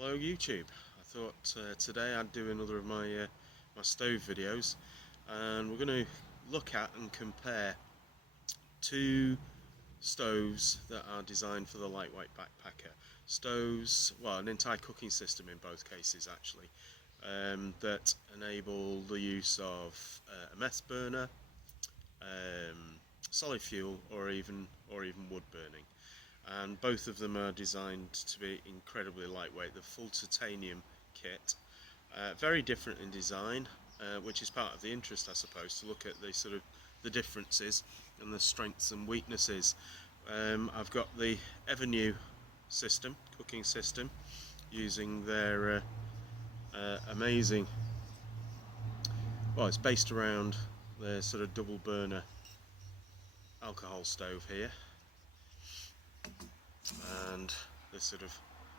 Hello YouTube. I thought today I'd do another of my stove videos, and we're going to look at and compare two stoves that are designed for the lightweight backpacker. Stoves, well, an entire cooking system in both cases actually, that enable the use of a mess burner, solid fuel, or even wood burning. And both of them are designed to be incredibly lightweight. The full titanium kit, very different in design, which is part of the interest, I suppose, to look at the sort of the differences and the strengths and weaknesses. I've got the Evernew system, cooking system, using their amazing, well, it's based around their sort of double burner alcohol stove here, and this sort of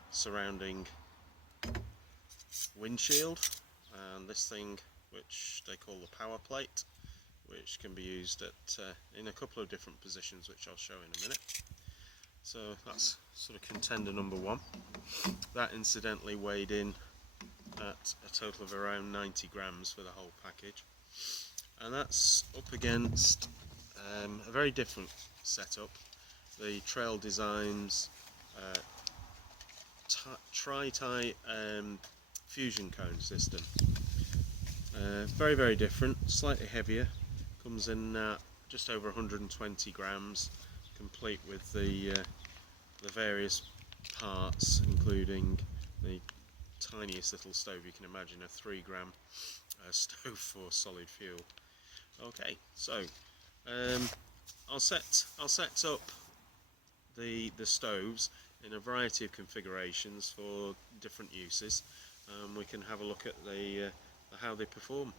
surrounding windshield, and this thing which they call the power plate, which can be used at in a couple of different positions, which I'll show in a minute. So that's sort of contender number one. That incidentally weighed in at a total of around 90 grams for the whole package, and that's up against a very different setup. The Trail Designs tri-tie fusion cone system. Very different, slightly heavier, comes in just over 120 grams, complete with the various parts, including the tiniest little stove you can imagine, a 3-gram stove for solid fuel. Okay, so I'll set up the stoves in a variety of configurations for different uses. We can have a look at the how they perform.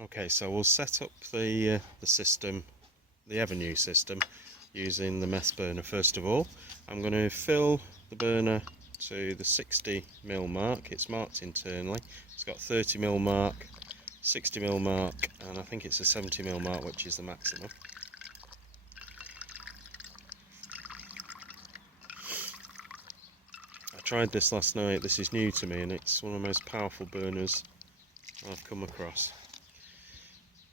Okay, so we'll set up the system, the Evernew system, using the mess burner first of all. I'm going to fill the burner to the 60mm mark. It's marked internally. It's got 30mm mark, 60mm mark, and I think it's a 70mm mark, which is the maximum. I tried this last night. This is new to me, and it's one of the most powerful burners I've come across.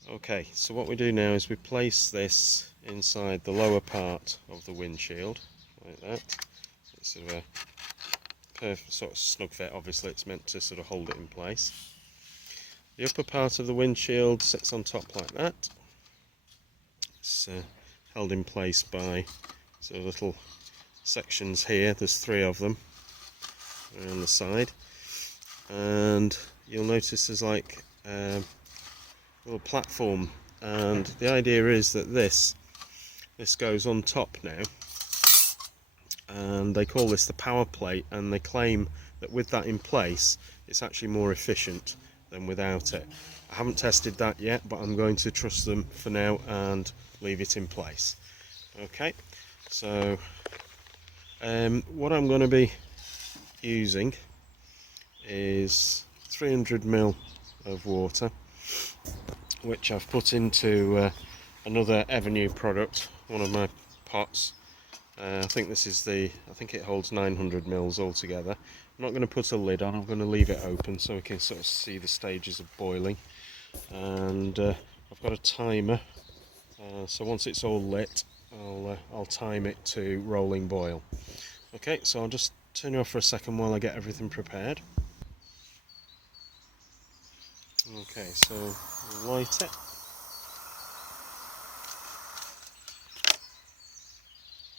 Okay, so what we do now is we place this inside the lower part of the windshield, like that. It's sort of a perfect sort of snug fit. Obviously it's meant to sort of hold it in place. The upper part of the windshield sits on top like that. It's held in place by sort of little sections here. There's 3 of them around the side, and you'll notice there's like a little platform, and the idea is that this goes on top now, and they call this the power plate, and they claim that with that in place it's actually more efficient than without it. I haven't tested that yet, but I'm going to trust them for now and leave it in place. Okay, so what I'm going to be using is 300ml of water, which I've put into another Evernew product, one of my pots. I think this is I think it holds 900ml altogether. I'm not going to put a lid on, I'm going to leave it open so we can sort of see the stages of boiling. And I've got a timer, so once it's all lit, I'll time it to rolling boil. Okay, so I'll just turn it off for a second while I get everything prepared. Okay, so light it.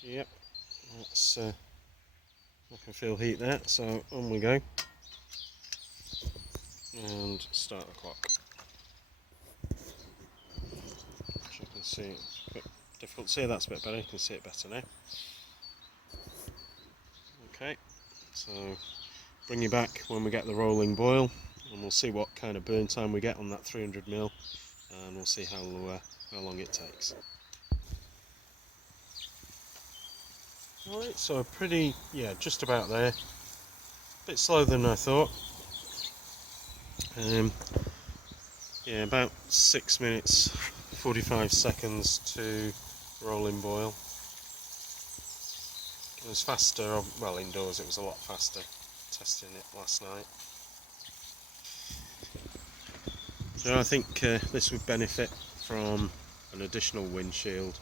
Yep, that's I can feel heat there, so on we go. And start the clock. Which you can see, it's a bit difficult to see, that's a bit better, you can see it better now. Okay, so bring you back when we get the rolling boil, and we'll see what kind of burn time we get on that 300ml, and we'll see how long it takes. Alright, so just about there. A bit slower than I thought. About 6 minutes 45 seconds to rolling boil. It was faster, well, indoors it was a lot faster testing it last night. So I think this would benefit from an additional windshield,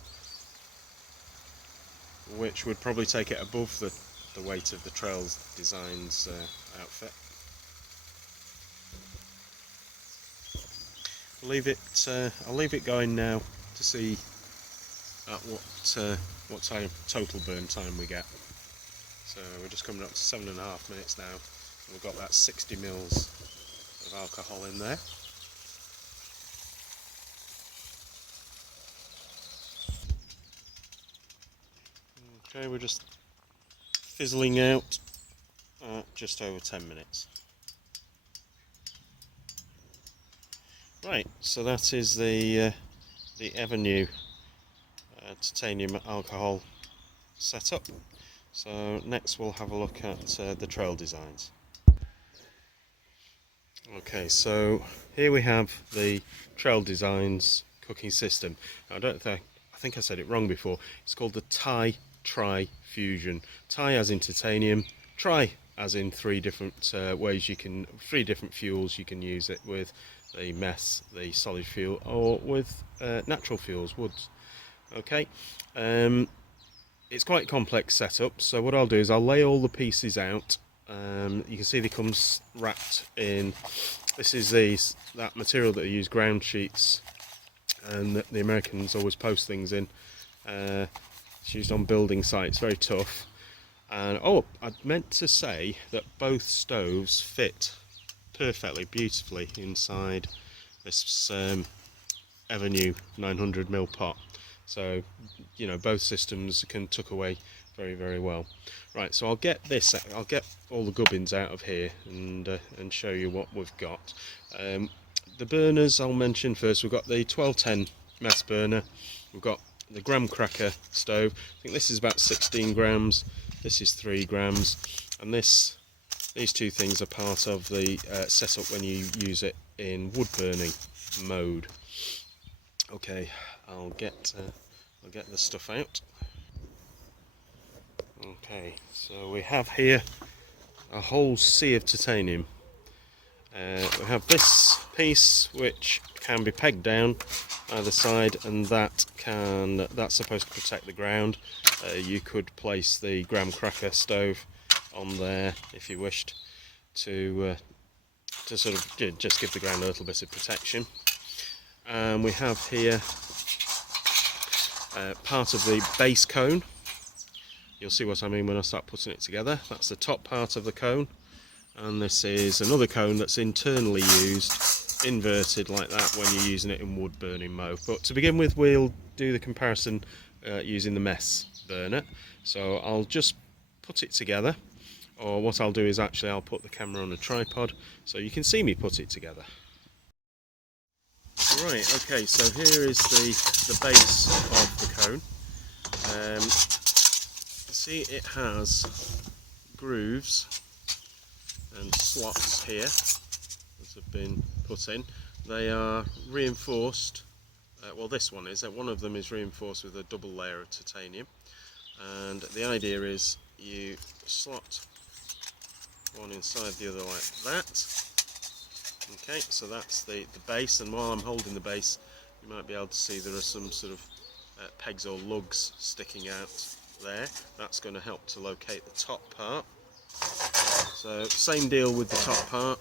which would probably take it above the weight of the Trails Designs outfit. I'll leave it going now to see at what time total burn time we get. So we're just coming up to 7.5 minutes now, and we've got that 60 mils of alcohol in there. Okay, we're just fizzling out at just over 10 minutes. Right, so that is the Evernew titanium alcohol setup. So next we'll have a look at the Trail Designs. Okay, so here we have the Trail Designs cooking system. Now, I think I said it wrong before. It's called the Tri Fusion. Tri as in titanium, tri as in three different three different fuels you can use it with: the mess, the solid fuel, or with natural fuels, woods. Okay, it's quite a complex setup. So what I'll do is I'll lay all the pieces out. You can see they come wrapped in. This is that material that they use, ground sheets, and the Americans always post things in. It's used on building sites, very tough. And oh, I meant to say that both stoves fit perfectly, beautifully inside this Evernew 900mm pot. So, you know, both systems can tuck away very, very well. Right, so I'll get all the gubbins out of here and show you what we've got. The burners I'll mention first. We've got the 1210 mess burner. We've got the graham cracker stove. I think this is about 16 grams. This is 3 grams, and these two things are part of the setup when you use it in wood burning mode. Okay, I'll get the stuff out. Okay, so we have here a whole sea of titanium. We have this piece which can be pegged down either side, and that's supposed to protect the ground. You could place the graham cracker stove on there if you wished to sort of just give the ground a little bit of protection. And we have here part of the base cone. You'll see what I mean when I start putting it together. That's the top part of the cone, and this is another cone that's internally used, inverted like that when you're using it in wood burning mode. But to begin with, we'll do the comparison using the mess burner. So I'll just put it together, or what I'll do is actually I'll put the camera on a tripod so you can see me put it together. Right, okay, so here is the base of the cone. See, it has grooves and slots here that have been put in. They are reinforced. Well, this one is. One of them is reinforced with a double layer of titanium, and the idea is you slot one inside the other like that. Okay, so that's the base, and while I'm holding the base, you might be able to see there are some sort of pegs or lugs sticking out there. That's going to help to locate the top part. So same deal with the top part.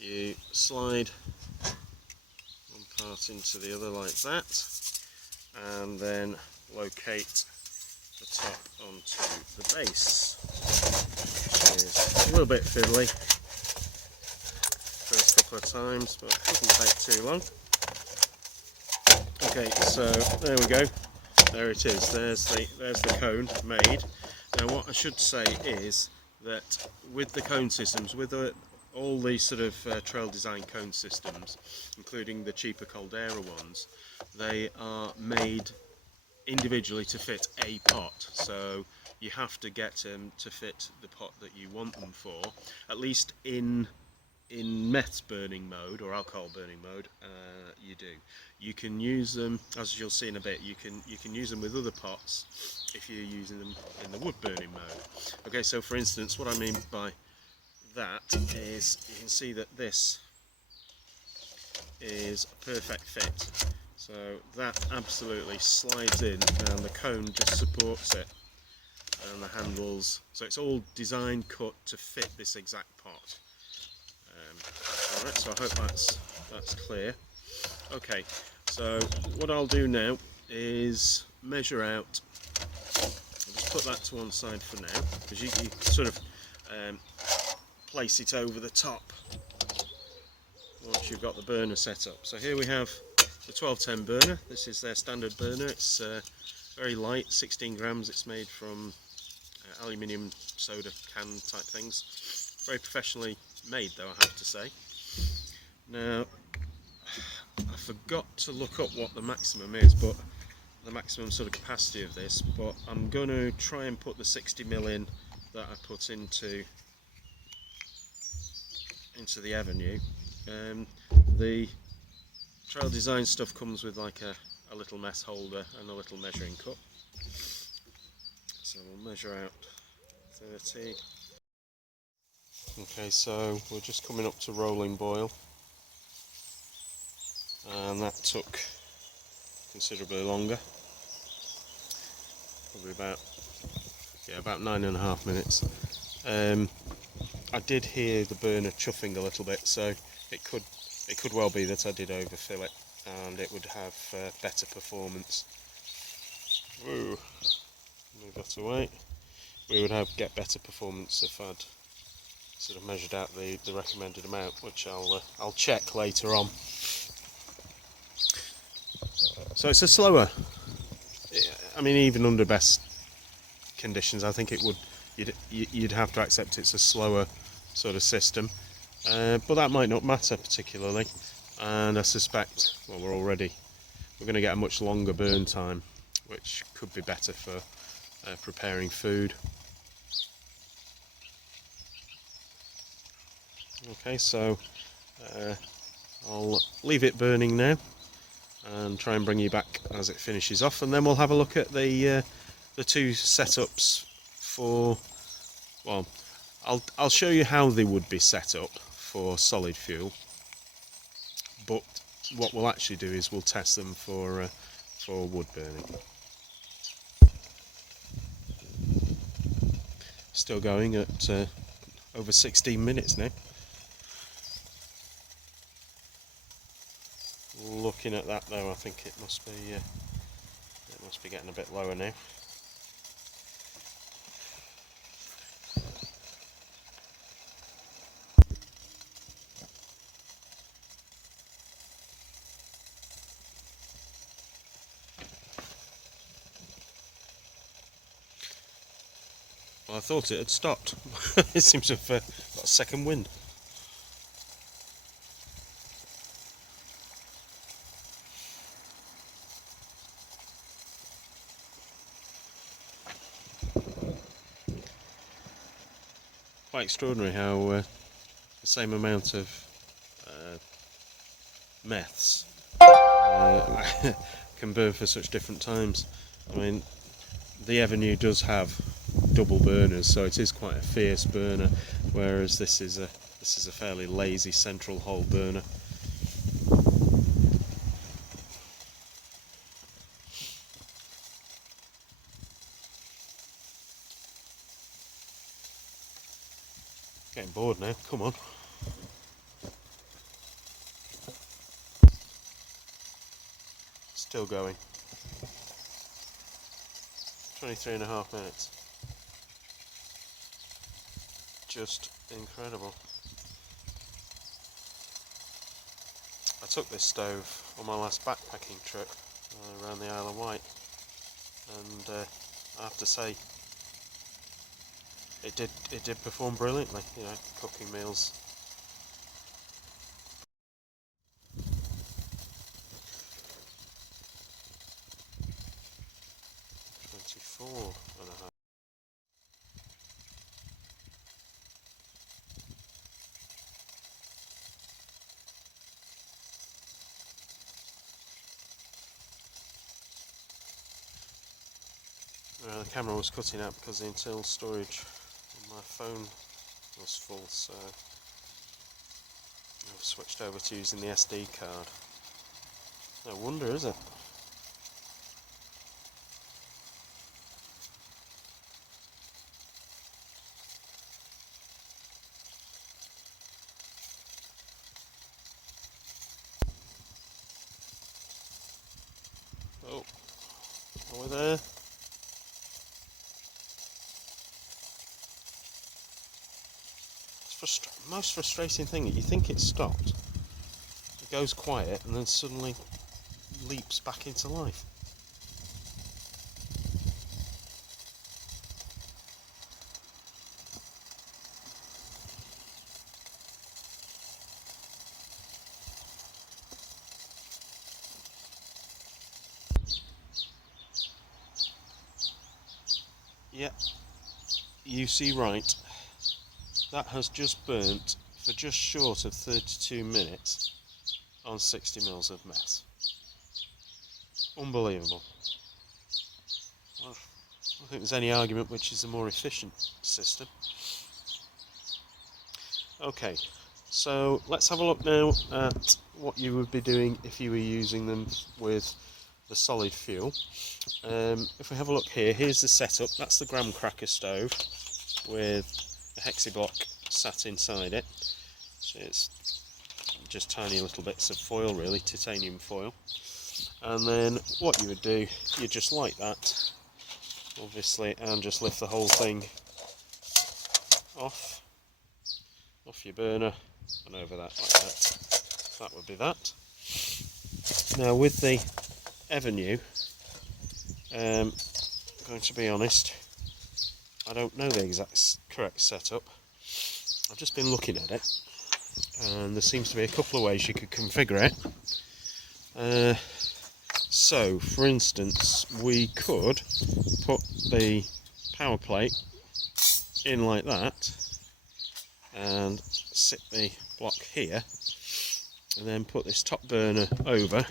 You slide one part into the other like that, and then locate the top onto the base, which is a little bit fiddly first couple of times, but it doesn't take too long. Okay, so there we go. There it is. There's the cone made. Now, what I should say is that with the cone systems, with all these sort of Trail Design cone systems, including the cheaper Caldera ones, they are made individually to fit a pot. So you have to get them to fit the pot that you want them for, at least in in meth burning mode or alcohol burning mode, you do. You can use them, as you'll see in a bit, you can use them with other pots if you're using them in the wood burning mode. Okay, so for instance, what I mean by that is you can see that this is a perfect fit. So that absolutely slides in and the cone just supports it, and the handles, so it's all designed, cut to fit this exact pot. Alright, so I hope that's clear. Okay, so what I'll do now is measure out. I'll just put that to one side for now, because you sort of place it over the top once you've got the burner set up. So here we have the 1210 burner. This is their standard burner. It's very light, 16 grams. It's made from aluminium soda can type things. Very professionally made though, I have to say. Now, I forgot to look up what the maximum is, but the maximum sort of capacity of this, but I'm going to try and put the 60mm in that I put into the Evernew. The trail design stuff comes with like a little mess holder and a little measuring cup. So we'll measure out 30. Okay, so we're just coming up to rolling boil, and that took considerably longer, probably about 9.5 minutes. I did hear the burner chuffing a little bit, so it could well be that I did overfill it and it would have better performance. Woo, move that away. We would get better performance if I'd sort of measured out the recommended amount, which I'll check later on. So it's a slower, I mean, even under best conditions, I think it would, you'd have to accept it's a slower sort of system, but that might not matter particularly, and I suspect, well, we're going to get a much longer burn time, which could be better for preparing food. Okay, so I'll leave it burning now and try and bring you back as it finishes off, and then we'll have a look at the two setups for, well, I'll show you how they would be set up for solid fuel, but what we'll actually do is we'll test them for wood burning. Still going at over 16 minutes now. Looking at that though, I think it must be getting a bit lower now. Well, I thought it had stopped. It seems to have got a second wind. Quite extraordinary how the same amount of meths can burn for such different times. I mean, the Evernew does have double burners, so it is quite a fierce burner, whereas this is a fairly lazy central hole burner. Getting bored now, come on. Still going. 23.5 minutes. Just incredible. I took this stove on my last backpacking trip around the Isle of Wight, and I have to say it did perform brilliantly, you know, cooking meals. camera was cutting out because the internal storage on my phone was full, so I've switched over to using the SD card. No wonder, is it? Oh, are we there? Most frustrating thing, you think it's stopped, it goes quiet and then suddenly leaps back into life. Yep, you see right, that has just burnt for just short of 32 minutes on 60 mils of mess. Unbelievable. I don't think there's any argument which is a more efficient system. Okay, so let's have a look now at what you would be doing if you were using them with the solid fuel. If we have a look here, here's the setup. That's the graham cracker stove with the hexiblock sat inside it. So it's just tiny little bits of foil, really, titanium foil. And then what you would do, you just light that, obviously, and just lift the whole thing off your burner and over that like that. That would be that. Now with the Evernew, going to be honest, I don't know the exact correct setup. I've just been looking at it, and there seems to be a couple of ways you could configure it. So, for instance, we could put the power plate in like that, and sit the block here, and then put this top burner over.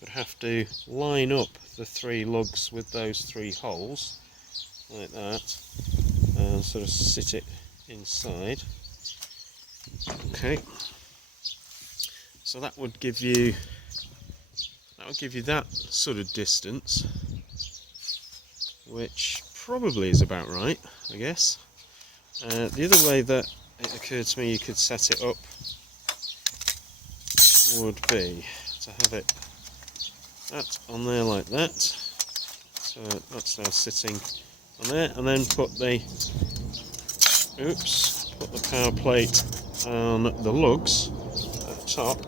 Would have to line up the 3 lugs with those 3 holes like that, and sort of sit it inside. Okay, so that would give you that sort of distance, which probably is about right, I guess. The other way that it occurred to me you could set it up would be to have it that on there like that, so that's now sitting on there, and then put the power plate on the lugs at the top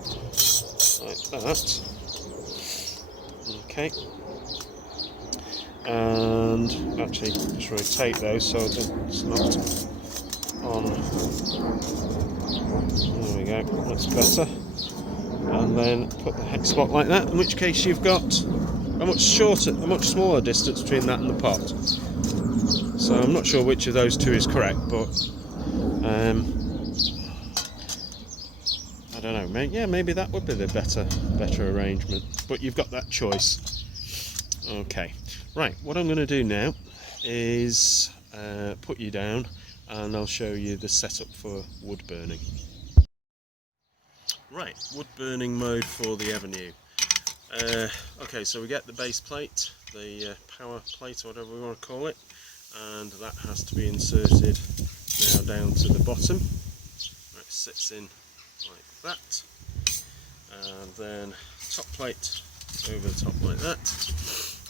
like that. Okay, and actually just rotate those so that it's not on. There we go, that's better. And then put the hex block like that, in which case you've got a much smaller distance between that and the pot. So I'm not sure which of those two is correct, but I don't know. Maybe that would be the better arrangement. But you've got that choice. Okay, right. What I'm going to do now is put you down, and I'll show you the setup for wood burning. Right, wood burning mode for the Evernew. Okay, so we get the base plate, the power plate, or whatever we want to call it, and that has to be inserted now down to the bottom. It sits in like that, and then top plate over the top like that.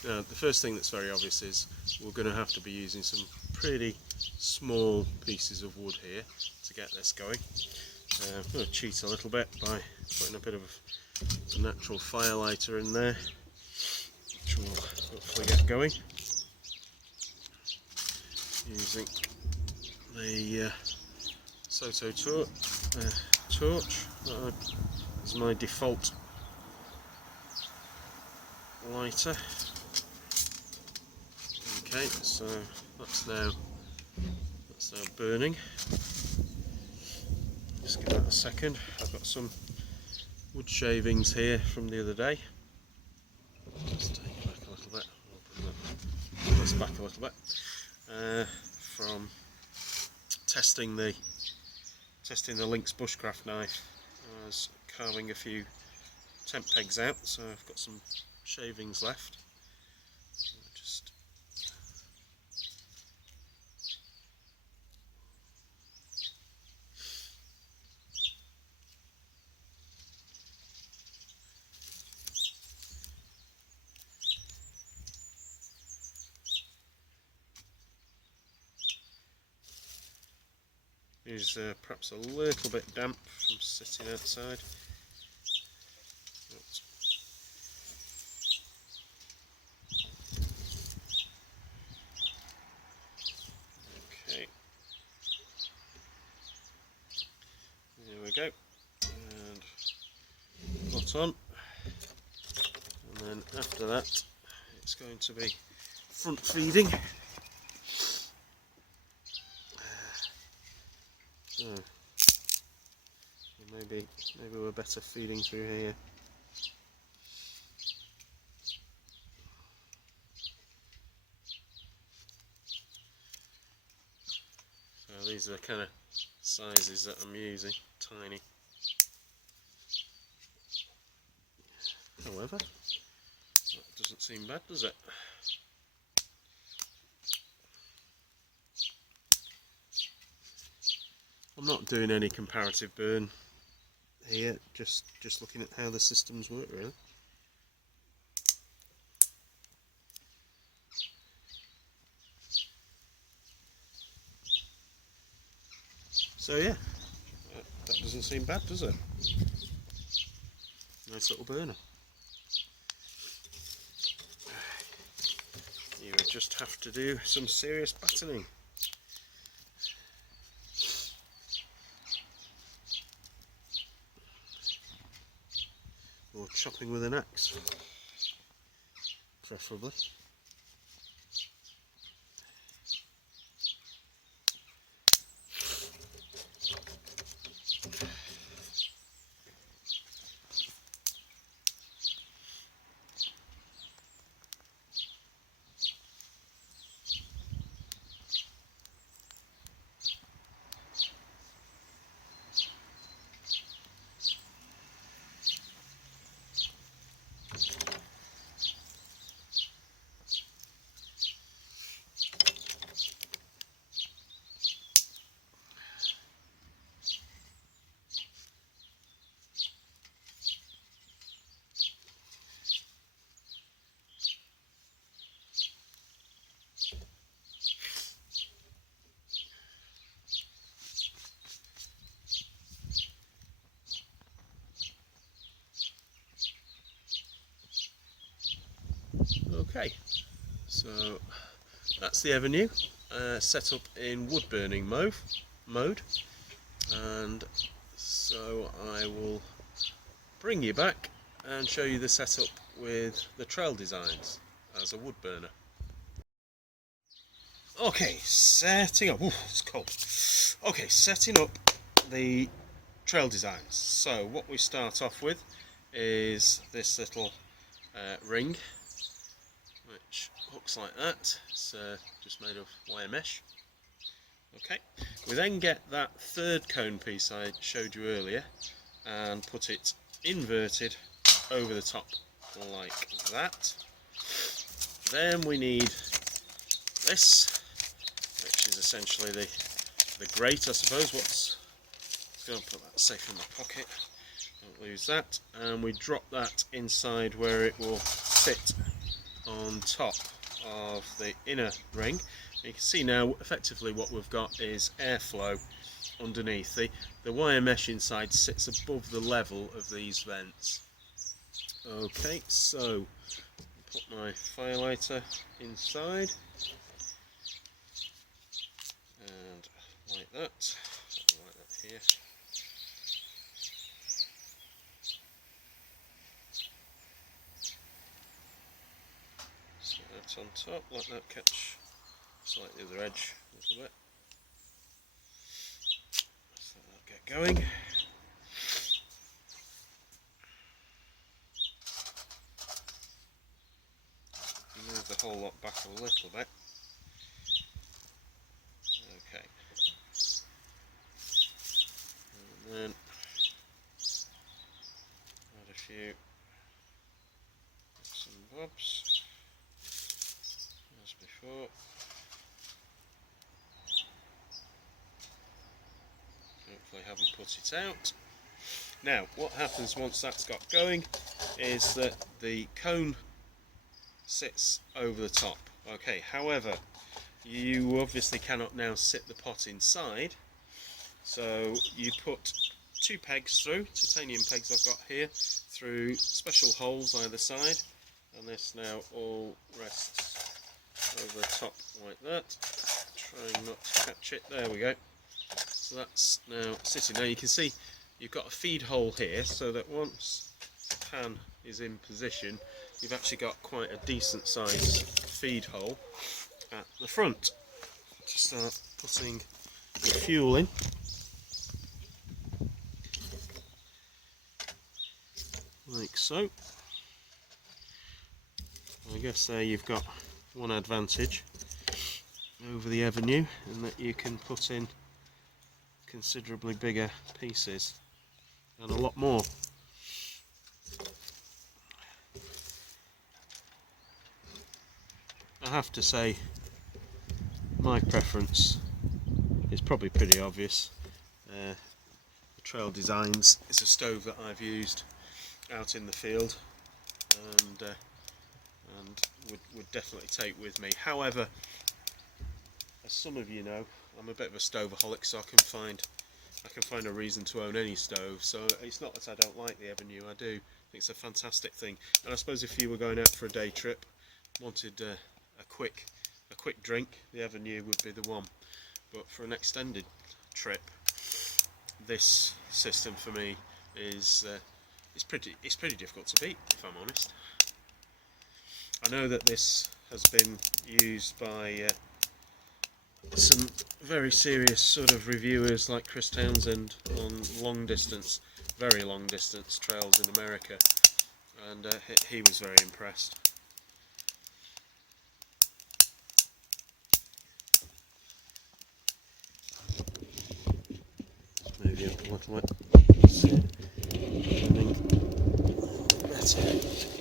Now, the first thing that's very obvious is we're going to have to be using some pretty small pieces of wood here to get this going. I'm going to cheat a little bit by putting a bit of a natural firelighter in there, which will hopefully get going. Using the Soto torch, that is my default lighter. Okay, so that's now burning. Just give that a second. I've got some wood shavings here from the other day. Just take it back a little bit. Open that this back a little bit from testing the Lynx bushcraft knife. I was carving a few tent pegs out, so I've got some shavings left. Just is perhaps a little bit damp from sitting outside. Okay, there we go, and put on, and then after that it's going to be front feeding. Maybe we're better feeding through here. So these are the kind of sizes that I'm using, tiny. However, that doesn't seem bad, does it? I'm not doing any comparative burn here, just looking at how the systems work, really. So yeah, that doesn't seem bad, does it? Nice little burner. You would just have to do some serious battening. Or chopping with an axe, preferably. Okay, so that's the Evernew set up in wood burning mode, and so I will bring you back and show you the setup with the trail designs as a wood burner. Okay, setting up. Ooh, it's cold. Okay, setting up the trail designs. So what we start off with is this little ring, which hooks like that. It's just made of wire mesh. Okay, we then get that third cone piece I showed you earlier and put it inverted over the top like that. Then we need this, which is essentially the grate, I suppose. Let's go and put that safe in my pocket, don't lose that, and we drop that inside where it will sit on top of the inner ring. You can see now effectively what we've got is airflow underneath. The wire mesh inside sits above the level of these vents. Okay, so put my firelighter inside and like that. Like that here. So that's on top, like that, catch slightly the other edge a little bit. Let's let that get going. Move the whole lot back a little bit. Okay. And then add a few bits and bobs as before. Hopefully I haven't put it out. Now what happens once that's got going is that the cone sits over the top. Okay, however, you obviously cannot now sit the pot inside, so you put 2 pegs through, titanium pegs I've got here, through special holes either side, and this now all rests over the top like that, trying not to catch it. There we go. So that's now sitting. Now you can see you've got a feed hole here, so that once the pan is in position, you've actually got quite a decent sized feed hole at the front to start putting the fuel in. Like so. I guess there you've got one advantage over the Evernew, in that you can put in considerably bigger pieces and a lot more. I have to say my preference is probably pretty obvious. The Trail Designs is a stove that I've used out in the field and would definitely take with me. However, as some of you know, I'm a bit of a stoveaholic, so I can find a reason to own any stove. So it's not that I don't like the Evernew, I do. I think it's a fantastic thing. And I suppose if you were going out for a day trip, wanted a quick drink, the Evernew would be the one. But for an extended trip, this system for me is pretty difficult to beat, if I'm honest. I know that this has been used by some very serious sort of reviewers like Chris Townsend on very long distance trails in America, and he was very impressed. Maybe up a little bit. Better.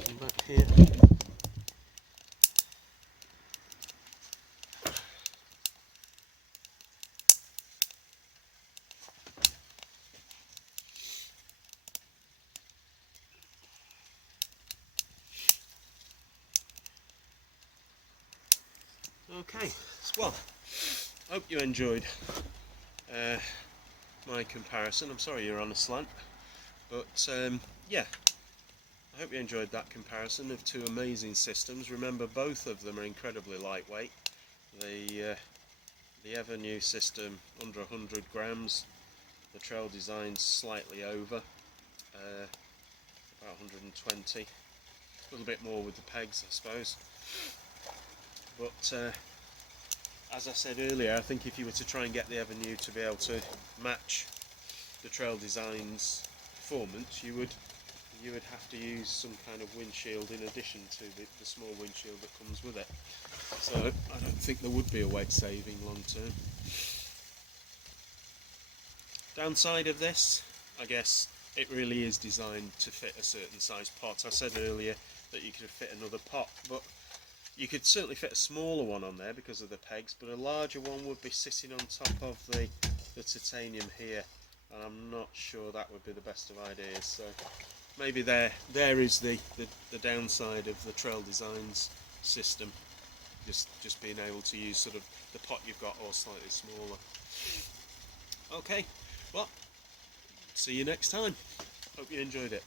Come back here. Okay, well, hope you enjoyed my comparison. I'm sorry you're on a slant, but yeah, I hope you enjoyed that comparison of 2 amazing systems. Remember, both of them are incredibly lightweight. The Evernew system under 100 grams, the Trail Designs slightly over, about 120, a little bit more with the pegs I suppose. But as I said earlier, I think if you were to try and get the Evernew to be able to match the Trail Designs performance, you would have to use some kind of windshield in addition to the small windshield that comes with it. So I don't think there would be a weight saving long term. Downside of this, I guess it really is designed to fit a certain size pot. I said earlier that you could fit another pot, but you could certainly fit a smaller one on there because of the pegs, but a larger one would be sitting on top of the titanium here, and I'm not sure that would be the best of ideas. So maybe there is the downside of the Trail Designs system, just being able to use sort of the pot you've got or slightly smaller. Okay, well, see you next time. Hope you enjoyed it.